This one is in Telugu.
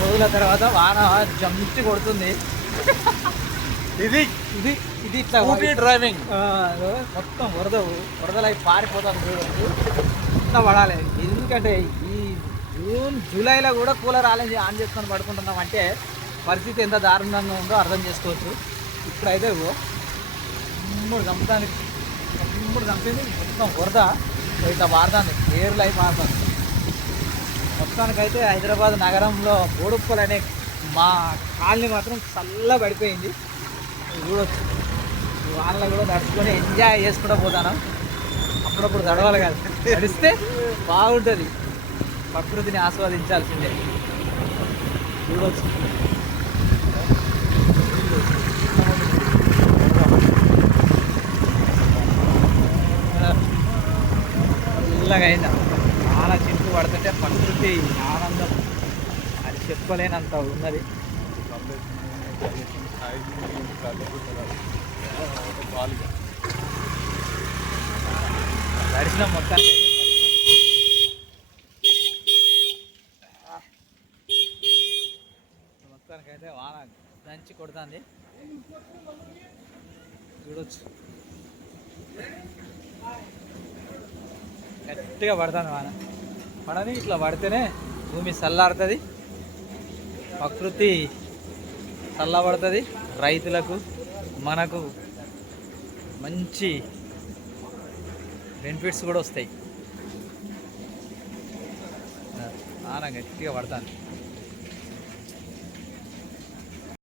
రోజుల తర్వాత వాన జంచి కొడుతుంది. ఇది ఇది ఇది ఇట్లా డ్రైవింగ్ మొత్తం వరదలు అయి పారిపోతాను చూడొచ్చు. ఇట్లా పడాలి. ఎందుకంటే ఈ జూలైలో కూడా కూలర్ ఆన్ చేసుకొని పడుకుంటున్నాం అంటే పరిస్థితి ఎంత దారుణంగా ఉందో అర్థం చేసుకోవచ్చు. ఇప్పుడైతే మూడు చంపింది మొత్తం వరద ఇట్లా పారుతుంది, ఏర్లు అయి పారుతుంది. మొత్తానికైతే హైదరాబాద్ నగరంలో బోడుప్పలు అనే మా కాలనీ మాత్రం చల్ల పడిపోయింది. చూడొచ్చు, వానలో కూడా తడుచుకొని ఎంజాయ్ చేసుకుంటూ పోతాను. అప్పుడప్పుడు తడవాలి కాదు, తడిస్తే బాగుంటుంది. ప్రకృతిని ఆస్వాదించాల్సిందే. చూడవచ్చు చల్లగా అయిందా, చాలా చినుకు పడుతుంటే ప్రకృతి ఆనందం అది చెప్పలేనంత ఉన్నది. దర్శనం మొత్తానికైతే వాన దంచి కొడుతుంది. చూడొచ్చు గట్టిగా పడుతుంది వాన. పడని ఇట్లా పడితేనే భూమి చల్లారుతుంది, ప్రకృతి చల్లబడుతుంది, రైతులకు మనకు మంచి బెనిఫిట్స్ కూడా వస్తాయి. వాన గట్టిగా పడుతుంది.